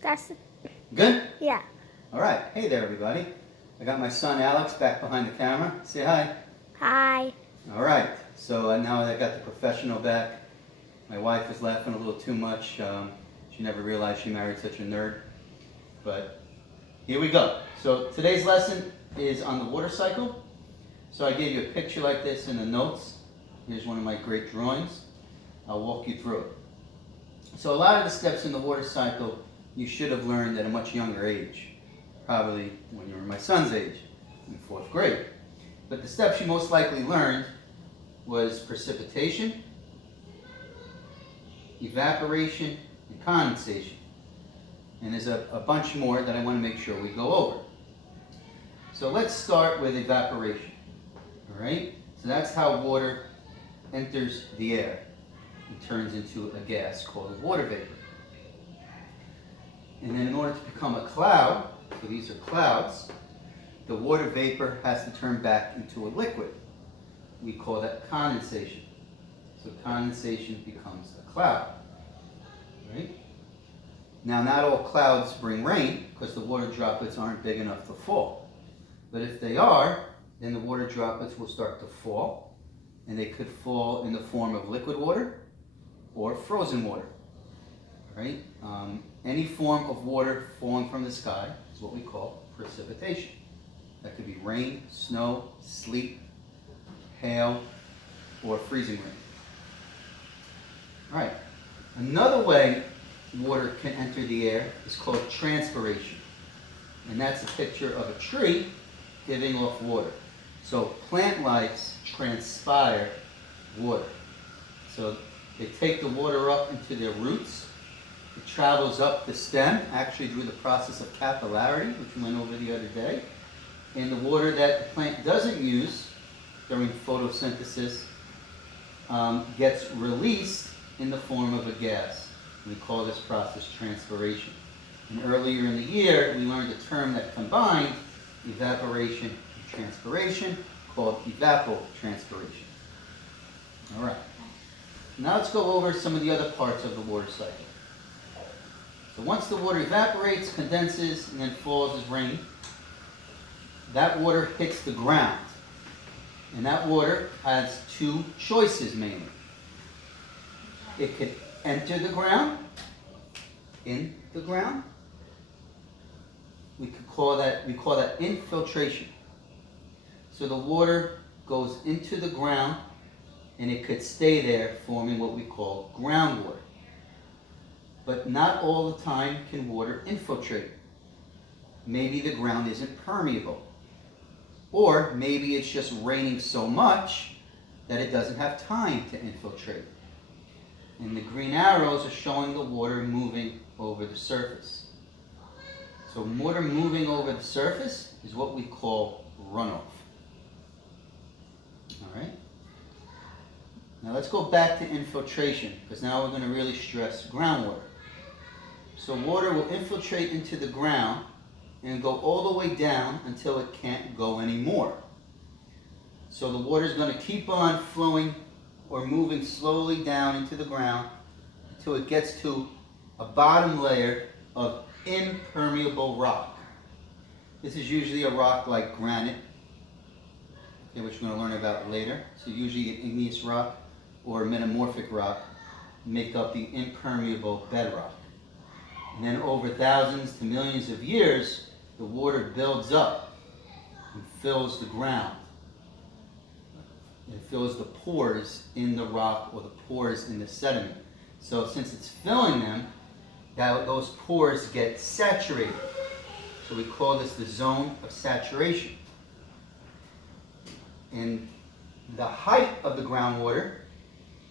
That's Good? yeah. All right. Hey there, everybody. I got my son Alex back behind the camera. Say hi. Hi. All right. So now I got the professional back. My wife was laughing a little too much. She never realized she married such a nerd. But here we go. So today's lesson is on the water cycle. So I gave you a picture like this in the notes. Here's one of my great drawings. I'll walk you through it. So a lot of the steps in the water cycle you should have learned at a much younger age. Probably when you were my son's age, in 4th grade. But the steps you most likely learned was precipitation, evaporation, and condensation. And there's a bunch more that I want to make sure we go over. So let's start with evaporation. All right? So that's how water enters the air and turns into a gas called water vapor. And then in order to become a cloud, so these are clouds, the water vapor has to turn back into a liquid. We call that condensation. So condensation becomes a cloud. Right? Now, not all clouds bring rain because the water droplets aren't big enough to fall. But if they are, then the water droplets will start to fall, and they could fall in the form of liquid water or frozen water. Right? Any form of water falling from the sky is what we call precipitation. That could be rain, snow, sleet, hail, or freezing rain. All right. Another way water can enter the air is called transpiration. And that's a picture of a tree giving off water. So plant lives transpire water. So they take the water up into their roots. It travels up the stem, actually through the process of capillarity, which we went over the other day. And the water that the plant doesn't use during photosynthesis gets released in the form of a gas. We call this process transpiration. And earlier in the year, we learned a term that combined evaporation and transpiration called evapotranspiration. All right. Now let's go over some of the other parts of the water cycle. So once the water evaporates, condenses, and then falls as rain, that water hits the ground. And that water has two choices mainly. It could enter the ground, in the ground. We call that infiltration. So the water goes into the ground and it could stay there forming what we call groundwater. But not all the time can water infiltrate. Maybe the ground isn't permeable. Or maybe it's just raining so much that it doesn't have time to infiltrate. And the green arrows are showing the water moving over the surface. So water moving over the surface is what we call runoff. All right? Now let's go back to infiltration, because now we're going to really stress groundwater. So water will infiltrate into the ground and go all the way down until it can't go anymore. So the water is going to keep on flowing or moving slowly down into the ground until it gets to a bottom layer of impermeable rock. This is usually a rock like granite, okay, which we're going to learn about later. So usually an igneous rock or metamorphic rock make up the impermeable bedrock. And then over thousands to millions of years, the water builds up and fills the ground. It fills the pores in the rock or the pores in the sediment. So since it's filling them, those pores get saturated. So we call this the zone of saturation. And the height of the groundwater,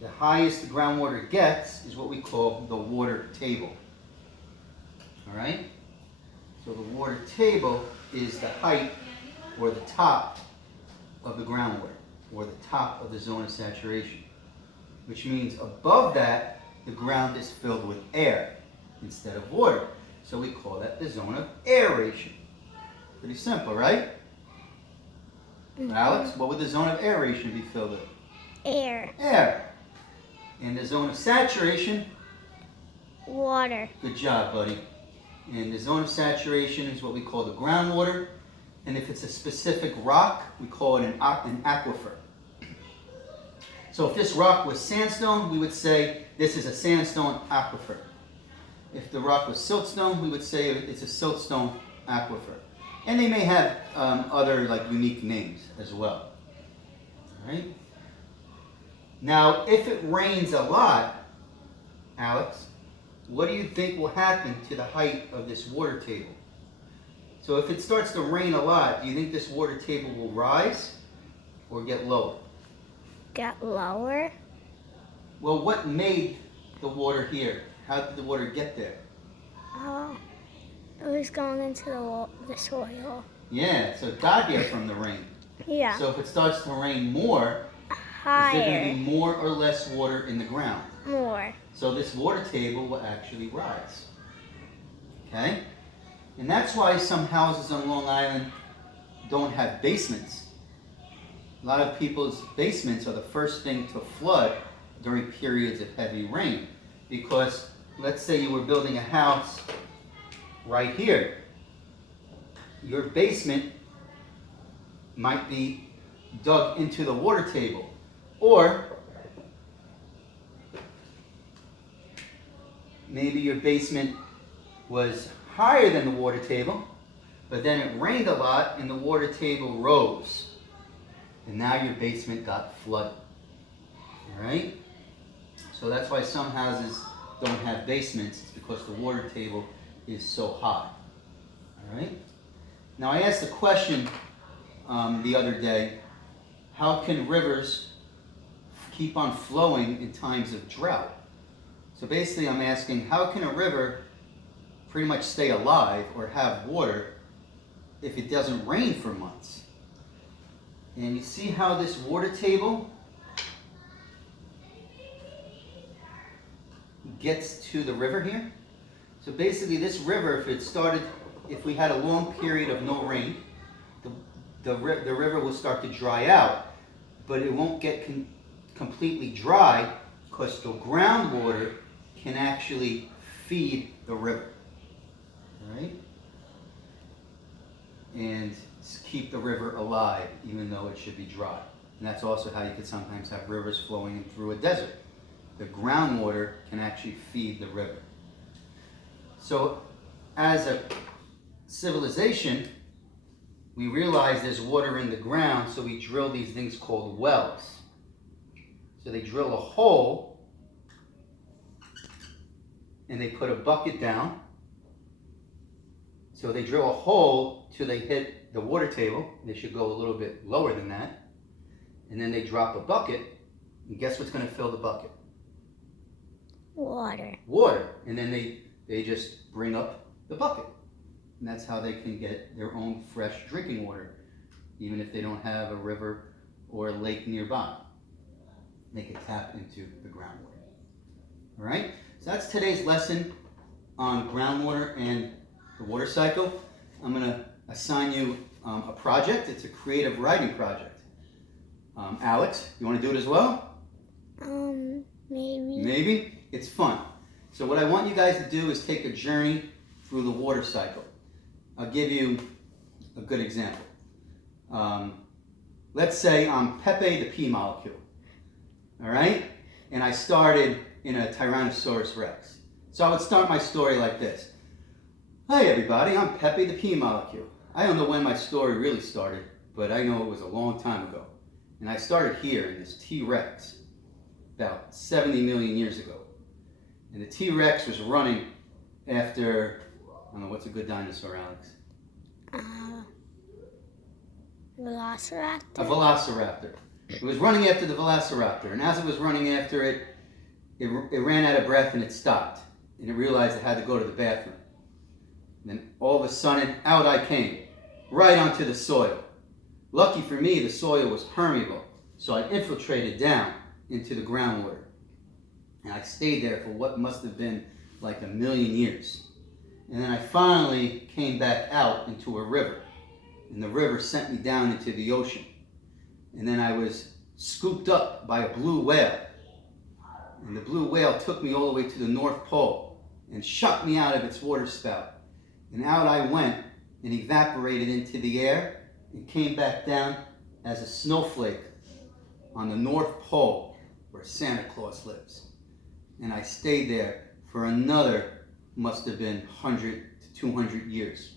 the highest the groundwater gets, is what we call the water table. All right? So the water table is the height or the top of the groundwater, or the top of the zone of saturation, which means above that, the ground is filled with air instead of water. So we call that the zone of aeration. Pretty simple, right? Mm-hmm. Alex, what would the zone of aeration be filled with? Air. Air. And the zone of saturation? Water. Good job, buddy. And the zone of saturation is what we call the groundwater. And if it's a specific rock, we call it an aquifer. So if this rock was sandstone, we would say this is a sandstone aquifer. If the rock was siltstone, we would say it's a siltstone aquifer. And they may have other like unique names as well. All right. Now, if it rains a lot, Alex, what do you think will happen to the height of this water table? So if it starts to rain a lot, do you think this water table will rise or get lower? Get lower. Well, what made the water here? How did the water get there? Oh, it was going into the soil. Yeah, so it got here from the rain. Yeah. So if it starts to rain more, is there going to be more or less water in the ground? More. So this water table will actually rise. Okay? And that's why some houses on Long Island don't have basements. A lot of people's basements are the first thing to flood during periods of heavy rain. Because let's say you were building a house right here. Your basement might be dug into the water table. Or maybe your basement was higher than the water table, but then it rained a lot and the water table rose. And now your basement got flooded. All right? So that's why some houses don't have basements. It's because the water table is so high. All right? Now I asked a question the other day. How can rivers keep on flowing in times of drought? So basically I'm asking, how can a river pretty much stay alive or have water if it doesn't rain for months? And you see how this water table gets to the river here? So basically this river, if we had a long period of no rain, the river will start to dry out, but it won't get completely dry because the groundwater can actually feed the river, all right? And keep the river alive even though it should be dry. And that's also how you could sometimes have rivers flowing through a desert. The groundwater can actually feed the river. So as a civilization, we realize there's water in the ground, so we drill these things called wells. So they drill a hole and they put a bucket down. So they drill a hole till they hit the water table. They should go a little bit lower than that. And then they drop a bucket, and guess what's going to fill the bucket? Water. Water. And then they just bring up the bucket. And that's how they can get their own fresh drinking water, even if they don't have a river or a lake nearby. They can tap into the groundwater. All right? So that's today's lesson on groundwater and the water cycle. I'm going to assign you a project. It's a creative writing project. Alex, you want to do it as well? Maybe. Maybe? It's fun. So what I want you guys to do is take a journey through the water cycle. I'll give you a good example. Let's say I'm Pepe the pea molecule. All right? And I started in a Tyrannosaurus Rex. So I would start my story like this. Hi everybody, I'm Pepe the pea molecule. I don't know when my story really started, but I know it was a long time ago. And I started here in this T-Rex about 70 million years ago. And the T-Rex was running after, I don't know, what's a good dinosaur, Alex? Velociraptor. A velociraptor. It was running after the velociraptor, and as it was running after it, it ran out of breath and it stopped. And it realized it had to go to the bathroom. And then all of a sudden, out I came, right onto the soil. Lucky for me, the soil was permeable, so I infiltrated down into the groundwater. And I stayed there for what must have been like 1 million years. And then I finally came back out into a river. And the river sent me down into the ocean. And then I was scooped up by a blue whale. And the blue whale took me all the way to the North Pole and shot me out of its water spout. and out I went and evaporated into the air and came back down as a snowflake on the North Pole where Santa Claus lives. And I stayed there for another, must have been 100 to 200 years.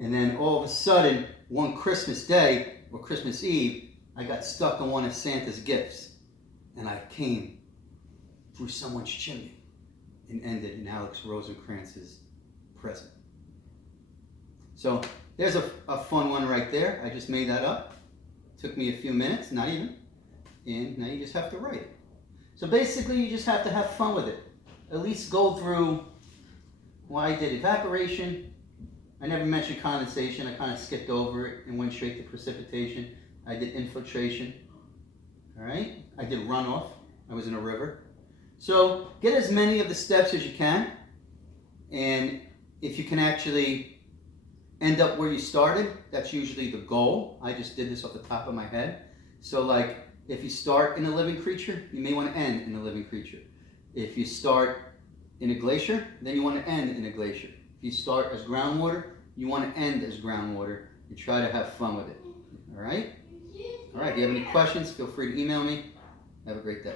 And then all of a sudden, one Christmas Day or Christmas Eve, I got stuck on one of Santa's gifts. And I came through someone's chimney and ended in Alex Rosenkranz's present. So there's a fun one right there. I just made that up. Took me a few minutes, not even. And now you just have to write it. So basically you just have to have fun with it. At least go through, well, I did evaporation. I never mentioned condensation. I kind of skipped over it and went straight to precipitation. I did infiltration. All right? I did runoff. I was in a river. So get as many of the steps as you can. And if you can actually end up where you started, that's usually the goal. I just did this off the top of my head. So like, if you start in a living creature, you may want to end in a living creature. If you start in a glacier, then you want to end in a glacier. If you start as groundwater, you want to end as groundwater and try to have fun with it. All right? All right, if you have any questions, feel free to email me. Have a great day.